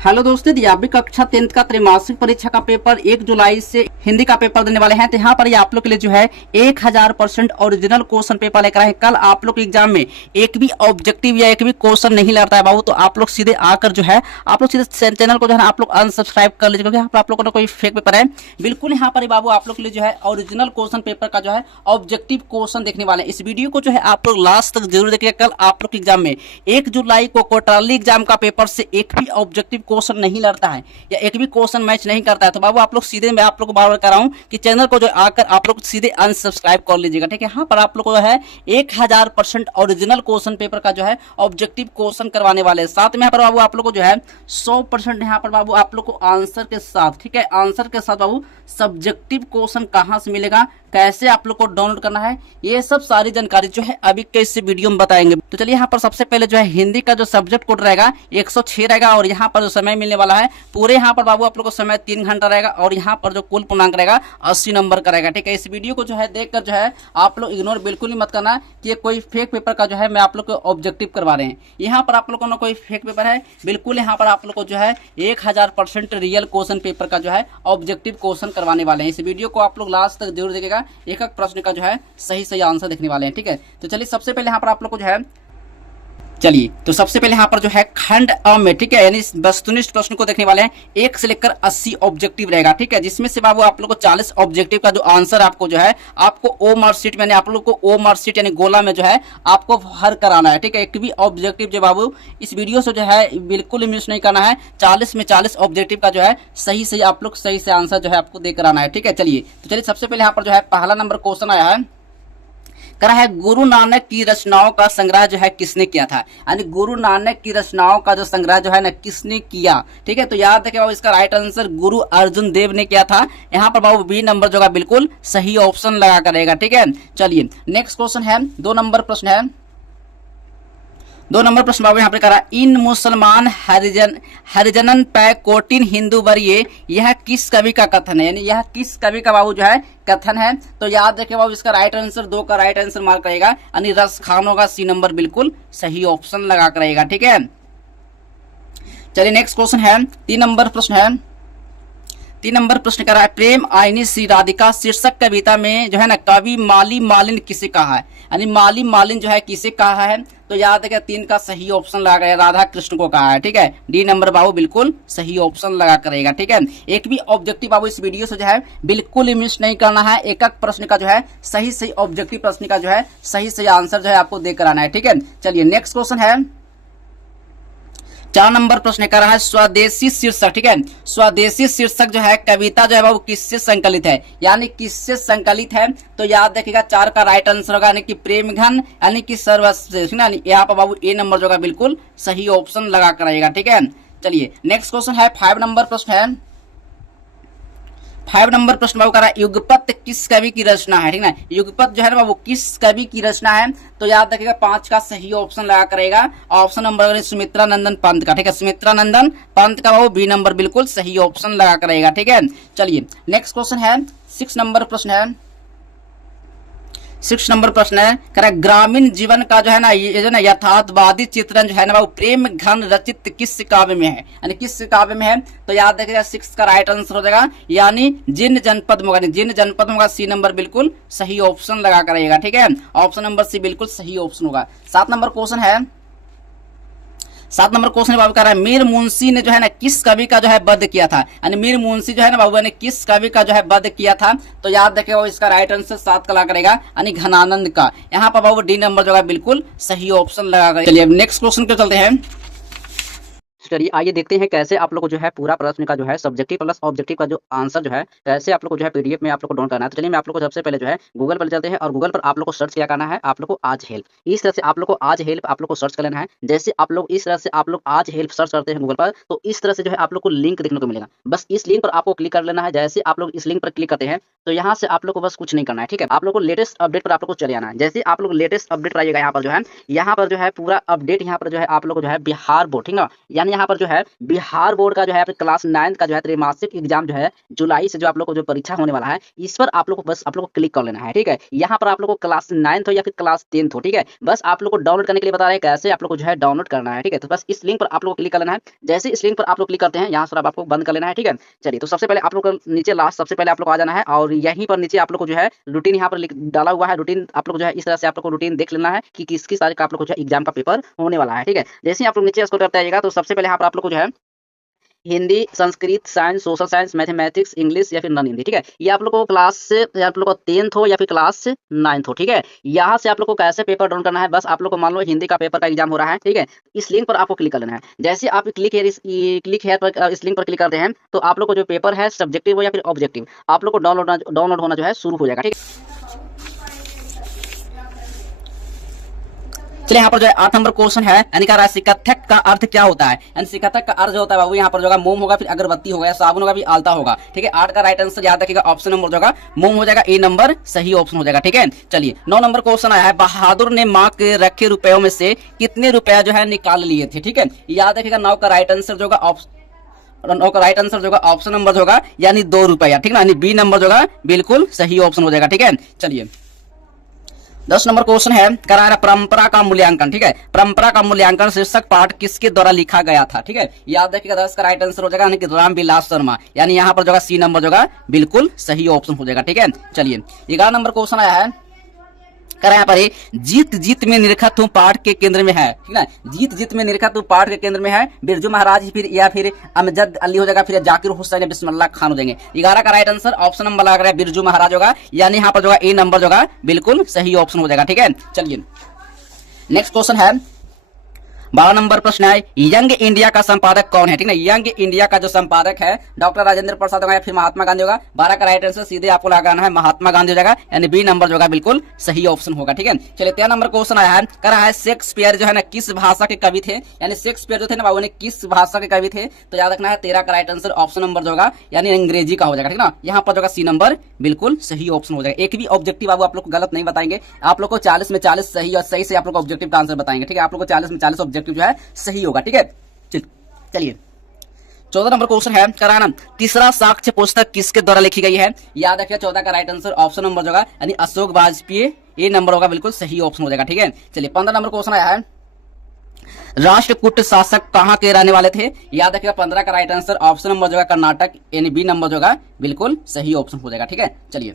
Hello दोस्तों, यदि आप भी कक्षा 10th का त्रैमासिक परीक्षा का पेपर 1 जुलाई से हिंदी का पेपर देने वाले हैं तो यहाँ पर ये आप लोग के लिए जो है 1000% ओरिजिनल क्वेश्चन पेपर लेकर आए। कल आप लोग के एग्जाम में एक भी ऑब्जेक्टिव या एक भी क्वेश्चन नहीं लड़ता है बाबू, तो आप लोग सीधे आकर जो है आप लोग सीधे चैनल को जो है ना आप लोग अनसब्सक्राइब कर लीजिए, क्योंकि यहाँ पर आप लोगों ने कोई फेक पेपर है बिल्कुल। यहाँ पर बाबू आप लोग के लिए जो है ओरिजिनल क्वेश्चन पेपर का जो है ऑब्जेक्टिव क्वेश्चन देखने वाले हैं। इस वीडियो को जो है आप लोग लास्ट तक जरूर देखिएगा। कल आप लोग के एग्जाम में 1 जुलाई को क्वार्टरली एग्जाम का पेपर से एक भी ऑब्जेक्टिव क्वेश्चन नहीं लड़ता है या एक भी क्वेश्चन मैच नहीं करता है, तो बाबू आप लोग सीधे, मैं आप लोग को बार बार कह रहा हूं कि चैनल को जो आकर आप लोग सीधे अनसब्सक्राइब कर लीजिएगा, ठीक है। यहाँ पर आप लोग को जो है 1000% ओरिजिनल क्वेश्चन पेपर का जो है ऑब्जेक्टिव क्वेश्चन करवाने वाले हैं। साथ में यहाँ पर बाबू आप लोग को जो है 100% यहाँ पर बाबू आप लोग को आंसर के साथ, ठीक है, आंसर के साथ बाबू सब्जेक्टिव क्वेश्चन कहाँ से मिलेगा, कैसे आप लोग को डाउनलोड करना है, ये सब सारी जानकारी जो है अभी के इस वीडियो में बताएंगे। तो चलिए यहाँ पर सबसे पहले जो है हिंदी का जो सब्जेक्ट कोड रहेगा 106 रहेगा, और यहाँ पर जो समय मिलने वाला है पूरे यहाँ पर बाबू आप लोग को समय 3 घंटा रहेगा, और यहाँ पर जो कुल पूर्णांक रहेगा 80 नंबर का रहेगा, ठीक है। इस वीडियो को जो है देखकर जो है आप लोग इग्नोर बिल्कुल ही मत करना कि ये कोई फेक पेपर का जो है मैं आप लोग को ऑब्जेक्टिव करवा रहे हैं। यहाँ पर आप लोगों को कोई फेक पेपर है बिल्कुल, यहाँ पर आप लोग को जो है 1000% रियल क्वेश्चन पेपर का जो है ऑब्जेक्टिव क्वेश्चन करवाने वाले हैं। इस वीडियो को आप लोग लास्ट तक जरूर देखिएगा, एक एक प्रश्न का जो है सही सही आंसर देखने वाले हैं, ठीक है। तो चलिए सबसे पहले यहाँ पर आप लोग को जो है तो सबसे पहले यहाँ पर जो है खंड अ में, ठीक है, यानी वस्तुनिष्ठ प्रश्न को देखने वाले हैं। 1 से लेकर 80 ऑब्जेक्टिव रहेगा, ठीक है, जिसमें से बाबू आप लोग को 40 ऑब्जेक्टिव का जो आंसर आपको जो है आपको ओ मार्कशीट में, आप लोग को ओ मार्कशीट यानी गोला में जो है आपको हर कराना है, ठीक है। एक भी ऑब्जेक्टिव जो बाबू इस वीडियो से जो है बिल्कुल मिस नहीं करना है। 40 में 40 ऑब्जेक्टिव का जो है सही सही आप लोग सही से आंसर जो है आपको देकर आना है, ठीक है। चलिए सबसे पहले यहाँ पर जो है पहला नंबर क्वेश्चन आया है, करा है गुरु नानक की रचनाओं का संग्रह जो है किसने किया था, यानी गुरु नानक की रचनाओं का जो संग्रह जो है ना किसने किया, ठीक है। तो याद रखिए बाबू इसका राइट आंसर गुरु अर्जुन देव ने किया था। यहाँ पर बाबू बी नंबर जो है बिल्कुल सही ऑप्शन लगा करेगा, ठीक है। चलिए नेक्स्ट क्वेश्चन है, 2 नंबर प्रश्न है। 2 नंबर प्रश्न बाबू यहाँ पे करा, इन मुसलमान हरिजनन पै कोटिन हिंदू बरिये, यह किस कवि का कथन है, यानी यह किस कवि का बाबू जो है कथन है। तो याद रखिए बाबू इसका राइट आंसर 2 का राइट आंसर मार्क करेगा, यानी रस खान होगा, सी नंबर बिल्कुल सही ऑप्शन लगा करेगा, ठीक है। चलिए नेक्स्ट क्वेश्चन है, 3 नंबर प्रश्न है। 3 नंबर प्रश्न कर रहा है, प्रेम आईनी श्री राधिका शीर्षक कविता में जो है ना कवि माली मालिन किसे कहा है, यानी माली मालिन जो है किसे कहा है। तो याद है 3 का सही ऑप्शन लगा करेगा, राधा कृष्ण को कहा है, ठीक है। डी नंबर बाबू बिल्कुल सही ऑप्शन लगा करेगा, ठीक है। एक भी ऑब्जेक्टिव बाबू इस वीडियो से जो है बिल्कुल ही मिस नहीं करना है। एक एक प्रश्न का जो है सही सही ऑब्जेक्टिव प्रश्न का जो है सही सही आंसर जो है आपको देकर आना है, ठीक है। चलिए नेक्स्ट क्वेश्चन है, 4 नंबर प्रश्न कर रहा है, स्वदेशी शीर्षक, ठीक है, स्वदेशी शीर्षक जो है कविता जो है वो किससे संकलित है, यानी किससे संकलित है। तो याद रखिएगा 4 का राइट आंसर होगा, यानी कि प्रेम घन, यानी कि सर्वश्रेष्ठ, यहाँ पर बाबू ए नंबर जो है बिल्कुल सही ऑप्शन लगा कर आएगा, ठीक है। चलिए नेक्स्ट क्वेश्चन है, 5 नंबर प्रश्न है। 5 नंबर प्रश्न बाबू करा, युगपत किस कवि की रचना है, ठीक है। युगपत जो है ना बाबू किस कवि की रचना है। तो याद रखिएगा 5 का सही ऑप्शन लगा करेगा, ऑप्शन नंबर सुमित्रा नंदन पंत का, ठीक है, सुमित्रा नंदन पंत का बाबू बी नंबर बिल्कुल सही ऑप्शन लगा करेगा, ठीक है। चलिए नेक्स्ट क्वेश्चन है, 6 नंबर प्रश्न है। 6 नंबर प्रश्न है, कह रहा ग्रामीण जीवन का जो है ना ये जो ना यथार्थवादी चित्रण जो है ना वो प्रेम घन रचित किस काव्य में है, यानी किस काव्य में है। तो याद रखिएगा 6 का राइट आंसर हो जाएगा, यानी जिन जनपद में होगा, जिन जनपद में होगा, सी नंबर बिल्कुल सही ऑप्शन लगा करेगा, ठीक है। ऑप्शन नंबर सी बिल्कुल सही ऑप्शन होगा। 7 नंबर क्वेश्चन है, 7 नंबर क्वेश्चन बाबू कह रहा है, मीर मुंशी ने जो है ना किस कवि का जो है वध किया था, यानी मीर मुंशी जो है ना बाबू ने किस कवि का जो है वध किया था। तो याद रखेगा इसका राइट आंसर 7 का लगा करेगा, यानी घनानंद का। यहाँ पर बाबू डी नंबर जो है बिल्कुल सही ऑप्शन लगा करेगा। चलिए नेक्स्ट क्वेश्चन पे चलते हैं। चलिए आइए देखते हैं कैसे आप लोग को जो है पूरा प्रश्न का जो है सब्जेक्टिव प्लस ऑब्जेक्टिव का जो आंसर जो है कैसे आप लोग को जो है पीडीएफ में आप लोग को डाउनलोड करना है। तो चलिए मैं आप लोग को सबसे पहले जो है गूगल पर चलते हैं, और गूगल पर आप लोग को सर्च क्या करना है, आप लोग को आज हेल्प, इस तरह से आप लोग को आज हेल्प आप लोग को सर्च कर लेना है। जैसे आप लोग इस तरह से आप लोग आज हेल्प सर्च करते हैं गूगल पर, तो इस तरह से जो है आप लोग को लिंक देखने को मिलेगा। बस इस लिंक पर आपको क्लिक कर लेना है। जैसे आप लोग इस लिंक पर क्लिक करते हैं तो यहाँ से आप लोग को बस कुछ नहीं करना है, ठीक है। आप लोग को लेटेस्ट अपडेट पर आप लोग को चले आना है। जैसे आप लोग लेटेस्ट अपडेट पर आइएगा, यहाँ पर जो है पूरा अपडेट यहाँ पर जो है आप लोग को जो है बिहार बोर्ड, ठीक है, यानी यहाँ पर जो है बिहार बोर्ड का जो है क्लास 9 का जो है त्रैमासिक एग्जाम जो है जुलाई से जो आप लोग को जो परीक्षा होने वाला है, इस पर आप लोग को बस आप लोग को क्लिक कर लेना है। ठीक है, यहाँ पर आप लोग को क्लास 9 हो या फिर क्लास 10 हो, ठीक है, बस आप लोग को डाउनलोड करने के लिए बता रहे हैं कैसे आप लोग को जो है डाउनलोड करना है। ठीक है, तो बस इस लिंक पर आप लोग को क्लिक कर लेना है। जैसे इस लिंक पर आप लोग क्लिक करते हैं, यहाँ से आपको बंद कर लेना है। ठीक है, चलिए, तो सबसे पहले आप लोग को नीचे लास्ट सबसे पहले आप लोग को आ जाना है और यहीं पर नीचे आप लोग को जो है रूटीन यहाँ पर डाला हुआ है। रूटीन आप लोग जो है इस तरह से आप लोग को रूटीन देख लेना है कि किस तारीख का आप लोग को जो है एग्जाम का पेपर होने वाला है। ठीक है, जैसे ही आप लोग नीचे स्क्रॉल करते आइएगा तो सबसे पहले यहाँ पर आप लोग को जो है Hindi, Sanskrit, science, social science, mathematics, English या फिर नॉन हिंदी, ठीक है, ये आप लोग को क्लास से आप लोग को 10th हो या फिर क्लास 9th हो। ठीक है, यहाँ से आप लोग को कैसे पेपर डाउन करना है, बस आप लोग को मान लो हिंदी का पेपर का एग्जाम हो रहा है। ठीक है, इस लिंक पर आपको क्लिक कर लेना है। जैसे आप क्लिक हेयर पर इस लिंक पर क्लिक करते हैं तो आप लोग को जो पेपर है सब्जेक्टिव हो या फिर ऑब्जेक्टिव आप लोग को डाउनलोड होना जो है शुरू हो जाएगा। ठीक है, चलिए, यहाँ पर जो है 8 नंबर क्वेश्चन है, यानी कह रहा है शिकथक का अर्थ क्या होता है। यानी शिकथक का अर्थ जो होता है बाबू, यहाँ पर जो होगा मोम होगा, फिर अगरबत्ती होगा, साबुन होगा, फिर आलता होगा। ठीक है, 8 का राइट आंसर याद रखिएगा ऑप्शन नंबर जो होगा मोम हो जाएगा, ए नंबर सही ऑप्शन हो जाएगा। ठीक है, चलिए 9 नंबर क्वेश्चन आया है, बहादुर ने माँ के रखे रुपयों में से कितने रुपया जो है निकाल लिए थे। ठीक है, याद रखिएगा 9 का राइट आंसर जो होगा 9 का राइट आंसर जो होगा ऑप्शन नंबर जो होगा यानी 2 रुपया। ठीक है ना, यानी बी नंबर जो होगा बिल्कुल सही ऑप्शन हो जाएगा। ठीक है, चलिए 10 नंबर क्वेश्चन है, करा रहा परंपरा का मूल्यांकन। ठीक है, परंपरा का मूल्यांकन शीर्षक पाठ किसके द्वारा लिखा गया था। ठीक है, याद रखिएगा 10 का राइट आंसर हो जाएगा यानी कि रामविलास शर्मा, यानी यहाँ पर जो सी नंबर जो होगा बिल्कुल सही ऑप्शन हो जाएगा। ठीक है, चलिए 11 नंबर क्वेश्चन आया है, करा यहाँ पर जीत जीत में निरखत हूँ पाठ के केंद्र में है। ठीक है, जीत जीत में निरखत हूँ पाठ के केंद्र में है बिरजू महाराज फिर या फिर अमजद अली हो जाएगा, फिर जाकिर हुसैन या बिस्मिल्लाह खान हो जाएंगे। 11 का राइट आंसर ऑप्शन नंबर लग रहा है बिरजू महाराज होगा, यानी यहाँ पर जो ए नंबर जो होगा बिल्कुल सही ऑप्शन हो जाएगा। ठीक है, चलिए नेक्स्ट क्वेश्चन है, 12 नंबर प्रश्न है, यंग इंडिया का संपादक कौन है। ठीक है, यंग इंडिया का जो संपादक है डॉक्टर राजेंद्र प्रसाद होगा या फिर महात्मा गांधी होगा। 12 का राइट आंसर सीधे आपको लगाना है महात्मा गांधी हो जाएगा, यानी बी नंबर जो होगा बिल्कुल सही ऑप्शन होगा। ठीक है, चलिए 13 नंबर क्वेश्चन आया है, कह रहा है शेक्सपियर जो है ना किस भाषा के कवि थे। यानी शेक्सपियर जो थे ना बाबू ने किस भाषा के कवि थे, तो याद रखना है 13 का राइट आंसर ऑप्शन नंबर जो होगा यानी अंग्रेजी का हो जाएगा। ठीक ना, यहाँ पर जो सी नंबर बिल्कुल सही ऑप्शन हो जाएगा। एक भी ऑब्जेक्टिव बाबू आप लोग को गलत नहीं बताएंगे, आप लोग को 40 में 40 सही और सही से आप लोग ऑब्जेक्टिव का आंसर बताएंगे। ठीक है, आप लोग को 40 में 40 ऑब्जेक्टिव जो है सही होगा। ठीक है, चलिए 14 नंबर क्वेश्चन है, कराना तीसरा साक्ष्य पुस्तक किसके द्वारा लिखी गई है। याद रखिए 14 का राइट आंसर ऑप्शन नंबर जो होगा यानी अशोक वाजपेयी, ए नंबर होगा बिल्कुल सही ऑप्शन हो जाएगा। ठीक है, चलिए 15 नंबर क्वेश्चन आया है, राष्ट्रकूट शासक कहां के रहने वाले थे। याद रखिएगा 15 का राइट आंसर ऑप्शन नंबर जो होगा कर्नाटक, यानी बी नंबर जो होगा बिल्कुल सही ऑप्शन हो जाएगा। ठीक है, चलिए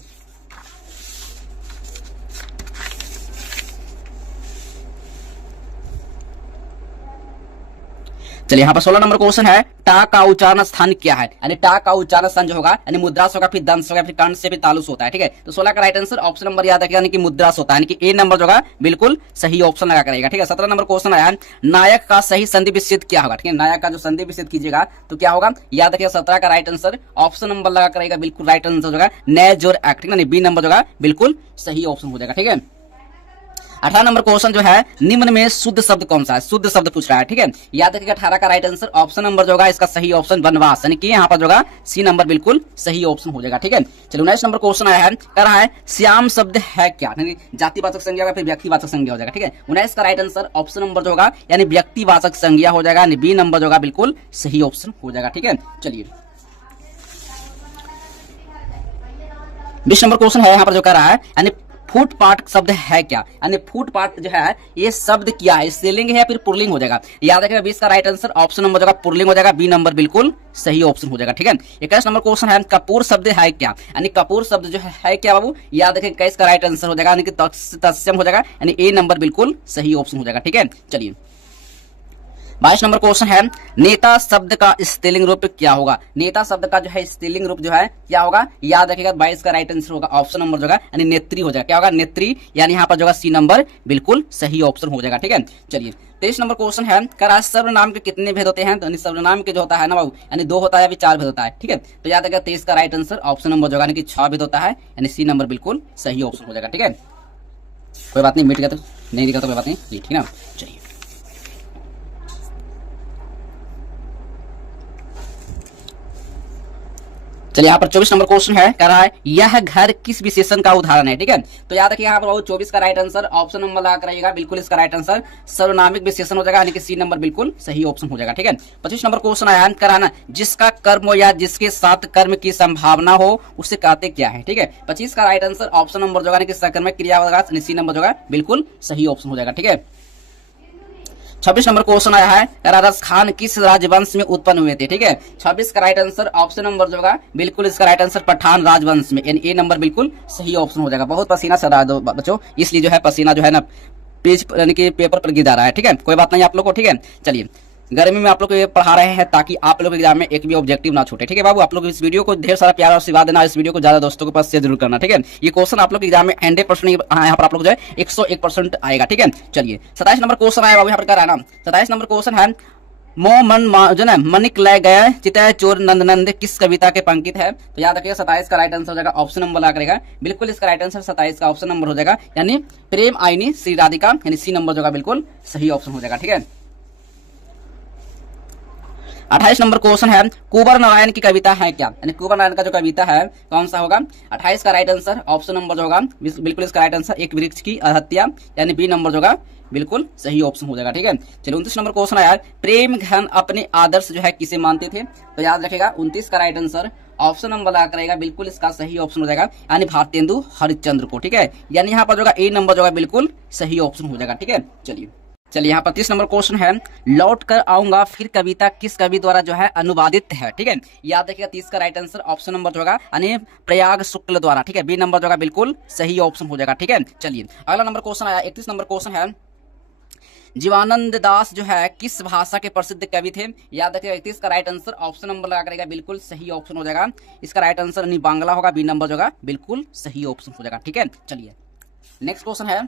चलिए यहाँ पर 16 नंबर क्वेश्चन है, टा का उच्चारण स्थान क्या है। यानी टा का उच्चारण स्थान जो होगा यानी मुद्रास होगा, फिर दंश होगा, फिर कंठ से भी तालुस होता है। ठीक है, तो 16 का राइट आंसर ऑप्शन नंबर याद रखिएगा यानी कि मुद्रास होता है, यानी कि ए नंबर जो होगा बिल्कुल सही ऑप्शन लगा करेगा। ठीक है, 17 नंबर क्वेश्चन आया है, नायक का सही संधि विच्छेद क्या होगा। ठीक है, नायक का जो संधि विच्छेद कीजिएगा तो क्या होगा, याद रखिएगा 17 का राइट आंसर ऑप्शन नंबर लगा करेगा बिल्कुल राइट आंसर होगा नए जोर एक्ट। ठीक है, बी नंबर जो होगा बिल्कुल सही ऑप्शन हो जाएगा। ठीक है, 18 नंबर क्वेश्चन जो है, निम्न में शुद्ध शब्द कौन सा है, शुद्ध शब्द पूछ रहा है। ठीक है, याद रखिएगा 18 का राइट आंसर ऑप्शन नंबर जो होगा इसका सही ऑप्शन वनवास, यानी कि यहाँ पर जो होगा सी नंबर बिल्कुल सही ऑप्शन हो जाएगा। ठीक है, चलो 19 नंबर क्वेश्चन आया है, कह रहा है श्याम शब्द है क्या। जातिवाचक संज्ञा होगा, फिर व्यक्तिवाचक संज्ञा हो जाएगा। ठीक है, 19 का राइट आंसर ऑप्शन नंबर जो होगा यानी व्यक्तिवाचक संज्ञा हो जाएगा, यानी बी नंबर जो होगा बिल्कुल सही ऑप्शन हो जाएगा। ठीक है, चलिए 20 नंबर क्वेश्चन है, यहाँ पर जो कह रहा है यानी फुटपाथ शब्द है क्या। यानी फुटपाथ जो है ये शब्द क्या है, स्त्रीलिंग है या फिर पुल्लिंग हो जाएगा। याद रखिएगा 20 का राइट आंसर ऑप्शन नंबर जो होगा पुल्लिंग हो जाएगा, बी नंबर बिल्कुल सही ऑप्शन हो जाएगा। ठीक है, 21 नंबर क्वेश्चन है, कपूर शब्द है क्या। यानी कपूर शब्द जो है क्या बाबू, याद रखिए 21 का राइट आंसर हो जाएगा यानी कि तत्सम हो जाएगा, यानी ए नंबर बिल्कुल सही ऑप्शन हो जाएगा। ठीक है, चलिए 22 नंबर क्वेश्चन है, नेता शब्द का स्त्रीलिंग रूप क्या होगा। नेता शब्द का जो है स्त्रीलिंग रूप जो है क्या होगा, याद रखिएगा 22 का राइट आंसर होगा ऑप्शन नंबर जो होगा यानी नेत्री हो जाएगा। क्या होगा, नेत्री, यानी यहाँ पर जो होगा सी नंबर बिल्कुल सही ऑप्शन हो जाएगा। ठीक है, चलिए 23 नंबर क्वेश्चन है, कह सर्वनाम के कितने भेद होते हैं। तो सर्वनाम के जो होता है ना बाबू यानी 2 होता है या फिर 4 भेद होता है। ठीक है, तो याद रखिएगा 23 का राइट आंसर ऑप्शन नंबर जो होगा यानी कि 6 भेद होता है, यानी सी नंबर बिल्कुल सही ऑप्शन हो जाएगा। ठीक है, कोई बात नहीं, मिट गया तो नहीं दिखा तो कोई बात नहीं, ठीक है ना। चलिए चलिए यहाँ पर 24 नंबर क्वेश्चन है, कह रहा है यह घर किस विशेषण का उदाहरण है। ठीक है, तो याद रखिए यहाँ पर 24 का राइट आंसर ऑप्शन नंबर लगा कर रहिएगा, बिल्कुल इसका राइट आंसर सर्वनामिक विशेषण हो जाएगा, यानी कि सी नंबर बिल्कुल सही ऑप्शन हो जाएगा। ठीक है, 25 नंबर क्वेश्चन आया है, कराना जिसका कर्म या जिसके साथ कर्म की संभावना हो उसे कहते क्या है। ठीक है, 25 का राइट आंसर ऑप्शन नंबर जो है सकर्मक क्रिया होगा, सी नंबर जो है बिल्कुल सही ऑप्शन हो जाएगा। ठीक है, 26 नंबर क्वेश्चन आया है, राजस्थान खान किस राजवंश में उत्पन्न हुए थे। ठीक है, 26 का राइट आंसर ऑप्शन नंबर जो होगा बिल्कुल इसका राइट आंसर पठान राजवंश में, यानी ए नंबर बिल्कुल सही ऑप्शन हो जाएगा। बहुत पसीना सर दो बच्चों, इसलिए जो है पसीना जो है ना पेज यानी कि पेपर पर गिर जा रहा है। ठीक है, कोई बात नहीं आप लोग को। ठीक है, चलिए गर्मी में आप लोग को ये पढ़ा रहे हैं ताकि आप लोग एग्जाम में एक भी ऑब्जेक्टिव ना छूटे। ठीक है बाबू, आप लोग इस वीडियो को ढेर सारा प्यार और आशीर्वाद देना, इस वीडियो को ज्यादा दोस्तों के पास शेयर जरूर करना। ठीक है, ये क्वेश्चन आप लोग के एग्जाम में 100% यहाँ पर आप लोग जो है 101% आएगा। ठीक है, चलिए 27 नंबर क्वेश्चन आया बाबू, यहाँ पर क्या है ना 27 नंबर क्वेश्चन है मो मन जो है मनिक ले गए चितय चोर नंद नंद किस कविता के पंकित है। तो याद रखिएगा 27 का राइट आंसर हो जाएगा ऑप्शन नंबर ला करेगा, बिल्कुल इसका राइट आंसर 27 का ऑप्शन नंबर हो जाएगा, यानी प्रेम आईनी श्री राधिका, यानी सी नंबर जो है बिल्कुल सही ऑप्शन हो जाएगा। ठीक है, 28 नंबर क्वेश्चन है कुंवर नारायण की कविता है क्या, यानी कुंवर नारायण का जो कविता है कौन सा होगा। 28 का राइट आंसर ऑप्शन नंबर जो होगा बिल्कुल इसका राइट आंसर एक वृक्ष की हत्या, यानी बी नंबर जो होगा बिल्कुल सही ऑप्शन हो जाएगा। ठीक है, चलिए 29 नंबर क्वेश्चन आया प्रेम घन अपने आदर्श जो है किसे मानते थे। तो याद रखेगा 29 का राइट आंसर ऑप्शन नंबर लगा करेगा, बिल्कुल इसका सही ऑप्शन हो जाएगा, यानी भारतेंदु हरिश्चंद्र को। ठीक है, यानी यहाँ पर जो ए नंबर जो है बिल्कुल सही ऑप्शन हो जाएगा। ठीक है, चलिए यहाँ पर 30 नंबर क्वेश्चन है लौट कर आऊंगा फिर कविता किस कवि द्वारा जो है अनुवादित है। ठीक है, याद रखिएगा 30 का राइट आंसर ऑप्शन नंबर जो होगा यानी प्रयाग शुक्ल द्वारा। ठीक है, बी नंबर जो होगा बिल्कुल सही ऑप्शन हो जाएगा। ठीक है, चलिए अगला नंबर क्वेश्चन आया 31 नंबर क्वेश्चन है जीवानंद दास जो है किस भाषा के प्रसिद्ध कवि थे। याद रखिएगा 31 का राइट आंसर ऑप्शन नंबर लगा करेगा, बिल्कुल सही ऑप्शन हो जाएगा, इसका राइट आंसर यानी बांग्ला होगा, बी नंबर जो होगा बिल्कुल सही ऑप्शन हो जाएगा। ठीक है, चलिए नेक्स्ट क्वेश्चन है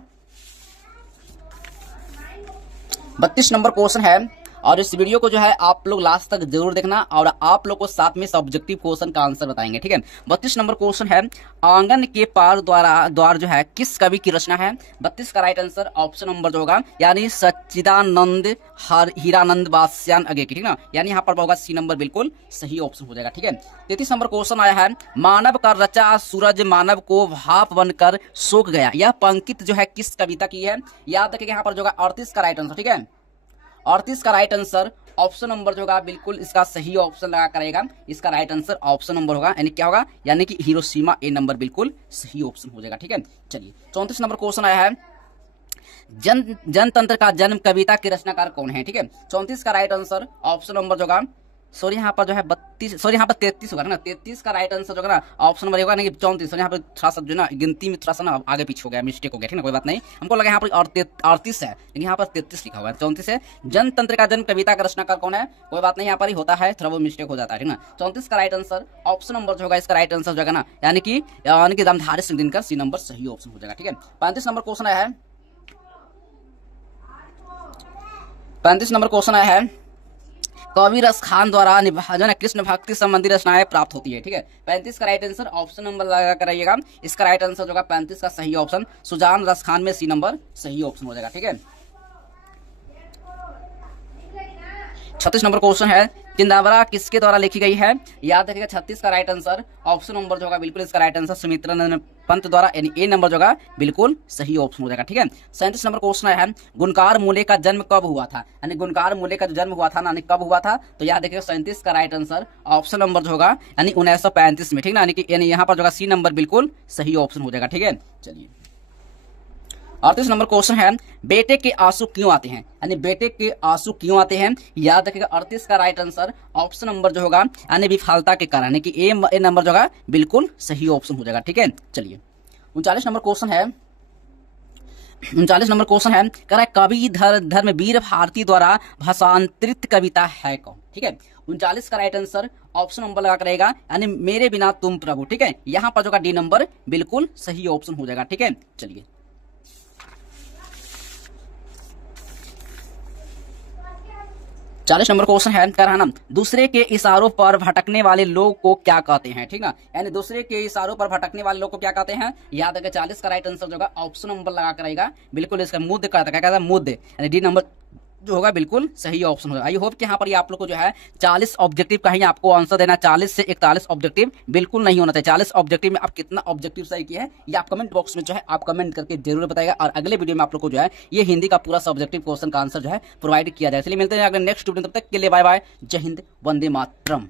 32 नंबर क्वेश्चन है, और इस वीडियो को जो है आप लोग लास्ट तक जरूर देखना और आप लोग को साथ में सब्जेक्टिव क्वेश्चन का आंसर बताएंगे। ठीक है, 32 नंबर क्वेश्चन है आंगन के पार द्वार जो है किस कवि की रचना है। 32 का राइट आंसर ऑप्शन नंबर जो होगा यानी सच्चिदानंद हीरानंद बास्यान अगे की। ठीक ना, यानी यहाँ पर होगा सी नंबर बिल्कुल सही ऑप्शन हो जाएगा। ठीक है, 33 नंबर क्वेश्चन आया है मानव का रचा सूरज मानव को भाप बनकर सूख गया, यह पंक्ति जो है किस कविता की है। याद रखिएगा यहाँ पर जो होगा 38 का राइट आंसर। ठीक है, 38 का राइट आंसर ऑप्शन नंबर जो होगा बिल्कुल इसका सही ऑप्शन लगा करेगा, इसका राइट आंसर ऑप्शन नंबर होगा यानी क्या होगा यानी कि हिरोशिमा, ए नंबर बिल्कुल सही ऑप्शन हो जाएगा। ठीक है, चलिए 34 नंबर क्वेश्चन आया है जनतंत्र का जन्म कविता के रचनाकार कौन है। ठीक है, 34 का राइट आंसर ऑप्शन नंबर जो होगा सॉरी यहाँ पर जो है 33 होगा ना, 33 का राइट आंसर जो होगा ना ऑप्शन नंबर होगा नहीं 34, यहाँ पर थोड़ा सा जो ना गिनती में थोड़ा सा ना आगे पीछे हो गया, मिस्टेक हो गया। ठीक है, कोई बात नहीं, हमको लगा यहाँ पर 38 है लेकिन यहाँ पर 33 लिखा हुआ है, 34 है। जनतंत्र का जन्म कविता का रचनाकार कौन है, कोई बात नहीं, यहाँ पर ही होता है थोड़ा वो मिस्टेक हो जाता है। ठीक ना, 34 का राइट आंसर ऑप्शन नंबर जो होगा इसका राइट आंसर जो होगा ना यानी कि रामधारी सिंह दिनकर, सी नंबर सही ऑप्शन हो जाएगा। ठीक है, 35 नंबर क्वेश्चन आया है 35 नंबर क्वेश्चन आया है कवि रस खान द्वारा जो है कृष्ण भक्ति संबंधी रचनाएं प्राप्त होती है। ठीक है, 35 का राइट आंसर ऑप्शन नंबर लगा कराइएगा, इसका राइट आंसर जो होगा 35 का सही ऑप्शन सुजान रस खान में सी नंबर सही ऑप्शन हो जाएगा। ठीक है, 36 नंबर क्वेश्चन है चिंदावरा किसके द्वारा लिखी गई है। याद रखिएगा 36 का राइट आंसर ऑप्शन नंबर जो होगा बिल्कुल इसका राइट आंसर सुमित्रानंद पंत द्वारा, यानी ए नंबर जो होगा बिल्कुल सही ऑप्शन हो जाएगा। ठीक है, 37 नंबर क्वेश्चन है गुणकार मूल्य का जन्म कब हुआ था, यानी गुणकार मूल्य का जो जन्म हुआ था ना कब हुआ था। तो याद रखिएगा 37 का राइट आंसर ऑप्शन नंबर जो होगा यानी 1935 में। ठीक ना, यानी यहाँ पर जो होगा सी नंबर बिल्कुल सही ऑप्शन हो जाएगा। ठीक है, चलिए 38 नंबर क्वेश्चन है बेटे के आंसू क्यों आते हैं, यानी बेटे के आंसू क्यों आते हैं। याद रखिएगा 38 का राइट आंसर ऑप्शन नंबर जो होगा यानी विफलता के कारण, यानी कि ए नंबर जो होगा बिल्कुल सही ऑप्शन हो जाएगा। ठीक है, चलिए 39 नंबर क्वेश्चन है 39 नंबर क्वेश्चन है कह रहा है कवि धर्मवीर भारती द्वारा भाषांतरित कविता है कौन। ठीक है, 39 का राइट आंसर ऑप्शन नंबर लगा करेगा यानी मेरे बिना तुम प्रभु। ठीक है, यहाँ पर जो डी नंबर बिल्कुल सही ऑप्शन हो जाएगा। ठीक है, चलिए 40 नंबर क्वेश्चन है कह रहा है ना दूसरे के इशारों पर भटकने वाले लोग को क्या कहते हैं। ठीक ना, यानी दूसरे के इशारों पर भटकने वाले लोग को क्या कहते हैं। याद रखिए 40 का राइट आंसर जो होगा ऑप्शन नंबर लगा कर रहेगा बिल्कुल इसका मुद्दे कहता है मुद्दे, यानी डी नंबर जो होगा बिल्कुल सही ऑप्शन होगा। आई होप कि यहाँ पर ये आप लोग को जो है 40 ऑब्जेक्टिव का ही आपको आंसर देना, 40 से 41 ऑब्जेक्टिव बिल्कुल नहीं होना चाहिए। 40 ऑब्जेक्टिव में आप कितना ऑब्जेक्टिव सही किया है ये आप कमेंट बॉक्स में जो है आप कमेंट करके जरूर बताएगा, और अगले वीडियो में आप लोग को जो है ये हिंदी का पूरा सब्जेक्टिव क्वेश्चन का आंसर जो है प्रोवाइड किया जाए। इसलिए मिलते हैं अगले नेक्स्ट वीडियो, तब तक के लिए बाय बाय, जय हिंद, वंदे मातरम।